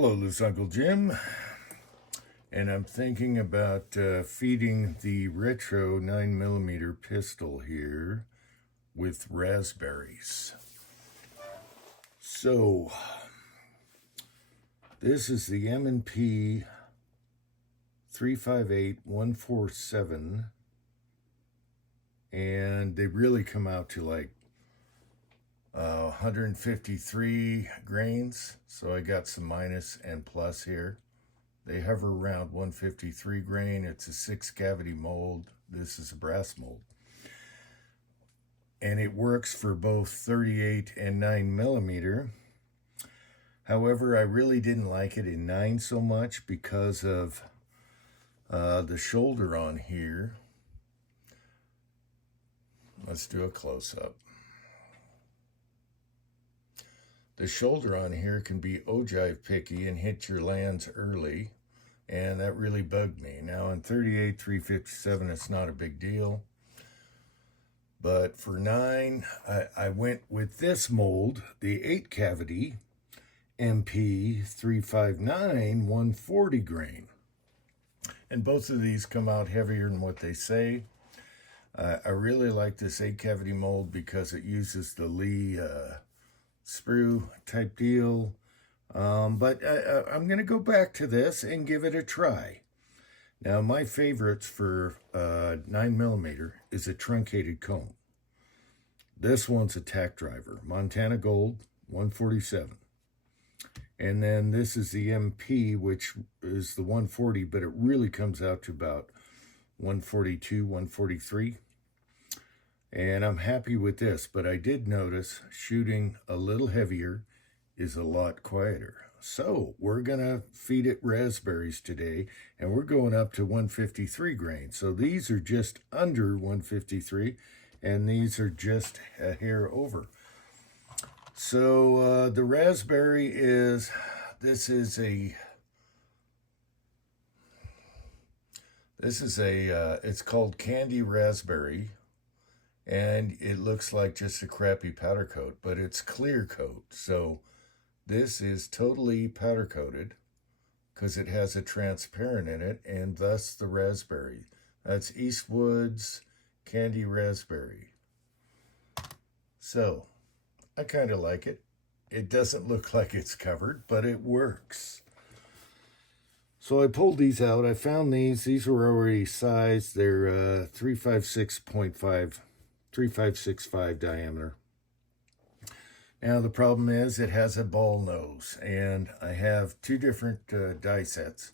Hello, this is Uncle Jim, and I'm thinking about feeding the retro 9mm pistol here with raspberries. So, this is the M&P 358147, and they really come out to like 153 grains, so I got some minus and plus here. They hover around 153 grain. It's a 6-cavity mold. This is a brass mold. And it works for both 38 and 9mm. However, I really didn't like it in 9 so much because of the shoulder on here. Let's do a close-up. The shoulder on here can be ogive picky and hit your lands early, and that really bugged me. Now in 38, 357, it's not a big deal. But for 9, I went with this mold, the 8-cavity MP 359 140 grain. And both of these come out heavier than what they say. I really like this 8-cavity mold because it uses the Lee sprue type deal. But I'm going to go back to this and give it a try. Now, my favorites for 9mm is a truncated cone. This one's a tack driver, Montana Gold 147. And then this is the MP, which is the 140, but it really comes out to about 142, 143. And I'm happy with this, but I did notice shooting a little heavier is a lot quieter. So we're gonna feed it raspberries today, and we're going up to 153 grain. So these are just under 153, and these are just a hair over. So the raspberry is, it's called candy raspberry. And it looks like just a crappy powder coat, but it's clear coat. So this is totally powder coated because it has a transparent in it, and thus the raspberry. That's Eastwood's Candy Raspberry. So I kind of like it. It doesn't look like it's covered, but it works. So I pulled these out. I found these. These were already sized. They're 3.565 diameter. Now the problem is it has a ball nose, and I have two different die sets.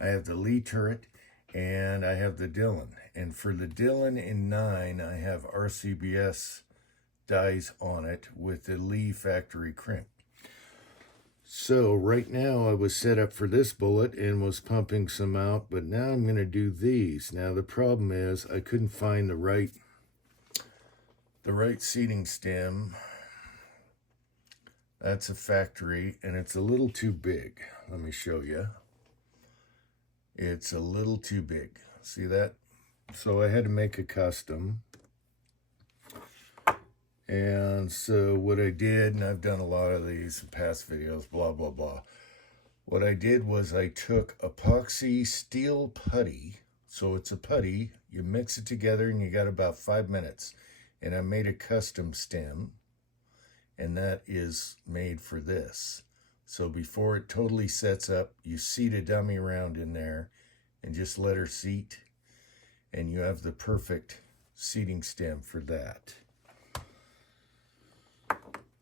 I have the Lee turret and I have the Dillon. And for the Dillon in 9, I have RCBS dies on it with the Lee factory crimp. So right now I was set up for this bullet and was pumping some out, but now I'm going to do these. Now the problem is I couldn't find the right seating stem. That's a factory, and it's a little too big. Let me show you. It's a little too big. See that? So I had to make a custom. And so what I did, and I've done a lot of these in past videos, blah, blah, blah. What I did was I took epoxy steel putty. So it's a putty. You mix it together, and you got about 5 minutes. And I made a custom stem, and that is made for this. So before it totally sets up, you seat a dummy round in there and just let her seat, and you have the perfect seating stem for that.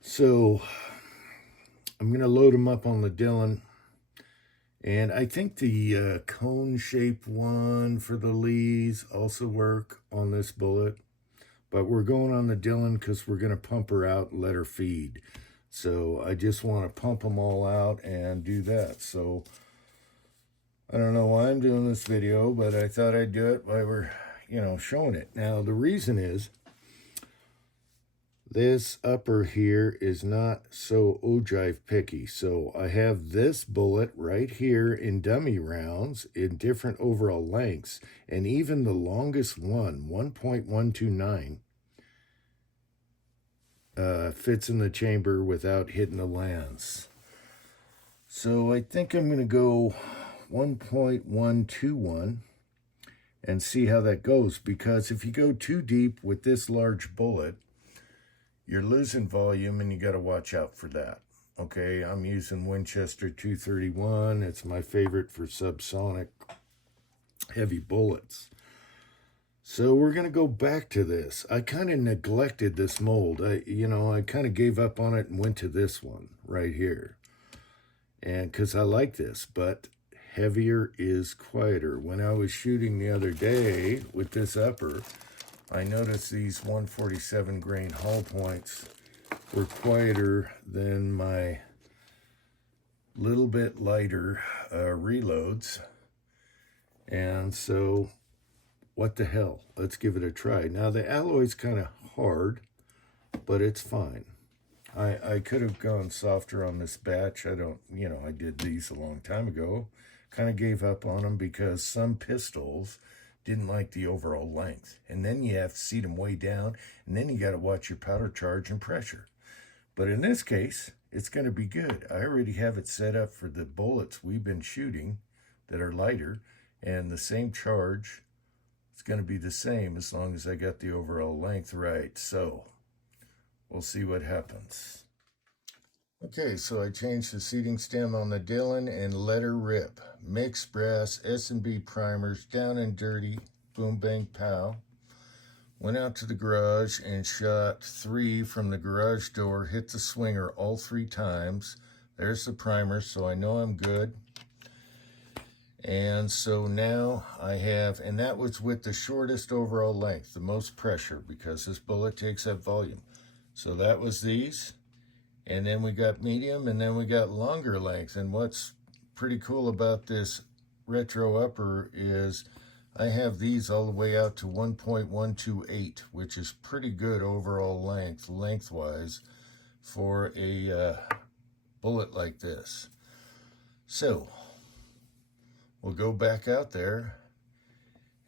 So I'm going to load them up on the Dillon, and I think the cone-shaped one for the Lees also work on this bullet. But we're going on the Dillon because we're going to pump her out and let her feed. So I just want to pump them all out and do that. So I don't know why I'm doing this video, but I thought I'd do it while we're, showing it. Now the reason is this upper here is not so ogive picky. So I have this bullet right here in dummy rounds in different overall lengths. And even the longest one, 1.129, fits in the chamber without hitting the lands. So I think I'm going to go 1.121 and see how that goes, because if you go too deep with this large bullet, you're losing volume and you got to watch out for that. Okay, I'm using Winchester 231. It's my favorite for subsonic heavy bullets. So we're going to go back to this. I kind of neglected this mold. I kind of gave up on it and went to this one right here. And because I like this, but heavier is quieter. When I was shooting the other day with this upper, I noticed these 147 grain hull points were quieter than my little bit lighter reloads. And so, what the hell? Let's give it a try. Now, the alloy's kind of hard, but it's fine. I could have gone softer on this batch. I did these a long time ago. Kind of gave up on them because some pistols didn't like the overall length. And then you have to seat them way down, and then you got to watch your powder charge and pressure. But in this case, it's going to be good. I already have it set up for the bullets we've been shooting that are lighter, and the same charge. It's going to be the same as long as I got the overall length right. So we'll see what happens. Okay, so I changed the seating stem on the Dillon and let her rip. Mixed brass S&B primers, down and dirty, boom, bang, pow. Went out to the garage and shot 3 from the garage door, hit the swinger all 3 times. There's the primer, so I know I'm good. And so now I have, and that was with the shortest overall length, the most pressure, because this bullet takes up volume. So that was these, and then we got medium, and then we got longer length. And what's pretty cool about this retro upper is I have these all the way out to 1.128, which is pretty good overall lengthwise for a bullet like this. So we'll go back out there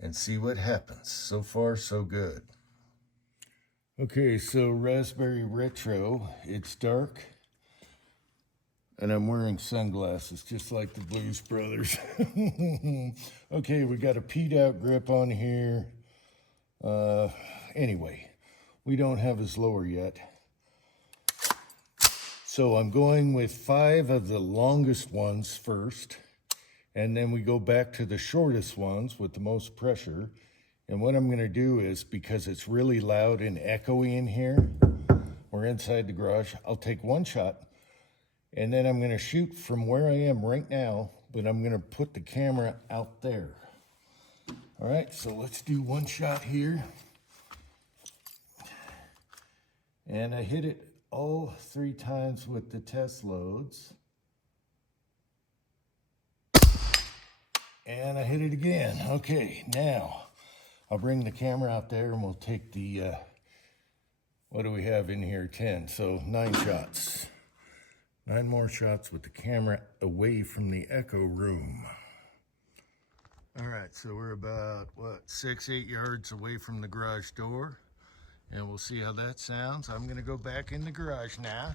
and see what happens. So far, so good. Okay, so Raspberry Retro, it's dark, and I'm wearing sunglasses just like the Blues Brothers. Okay, we got a peed out grip on here. Anyway, we don't have his lower yet. So I'm going with 5 of the longest ones first, and then we go back to the shortest ones with the most pressure. And what I'm going to do is, because it's really loud and echoey in here, we're inside the garage, I'll take 1 shot, and then I'm going to shoot from where I am right now, but I'm going to put the camera out there. All right, so let's do 1 shot here. And I hit it all 3 times with the test loads. And I hit it again. Okay, now I'll bring the camera out there and we'll take the, what do we have in here? 10, so 9 shots. 9 more shots with the camera away from the echo room. All right, so we're about, 6-8 yards away from the garage door. And we'll see how that sounds. I'm gonna go back in the garage now.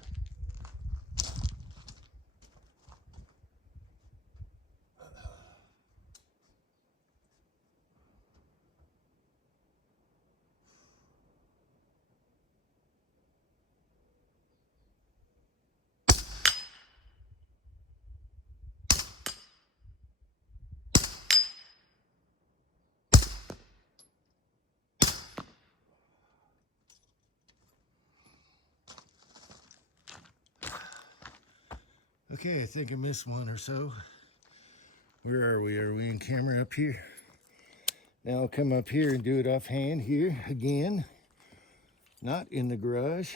Okay, I think I missed 1 or so. Where are we? Are we in camera up here? Now I'll come up here and do it offhand here again. Not in the garage.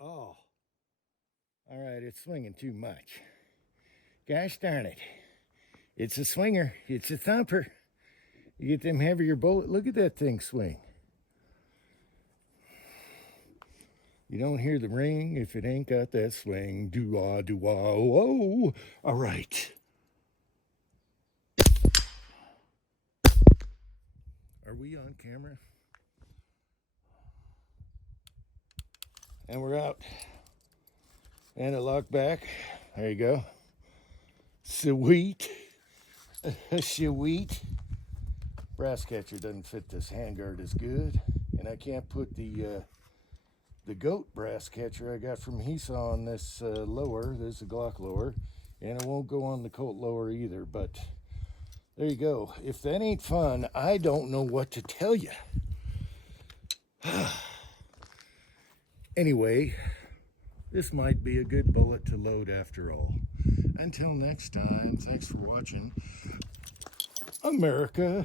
Oh. All right, it's swinging too much. Gosh darn it. It's a swinger. It's a thumper. You get them heavier bullet. Look at that thing swing. You don't hear the ring if it ain't got that swing. Do-ah, do-ah, whoa. All right. Are we on camera? And we're out. And a lock back. There you go. Sweet. Sweet. Brass catcher doesn't fit this handguard as good. And I can't put the goat brass catcher I got from Hisa on this lower. This is a Glock lower. And it won't go on the Colt lower either. But there you go. If that ain't fun, I don't know what to tell you. Anyway, this might be a good bullet to load after all. Until next time, thanks for watching. America.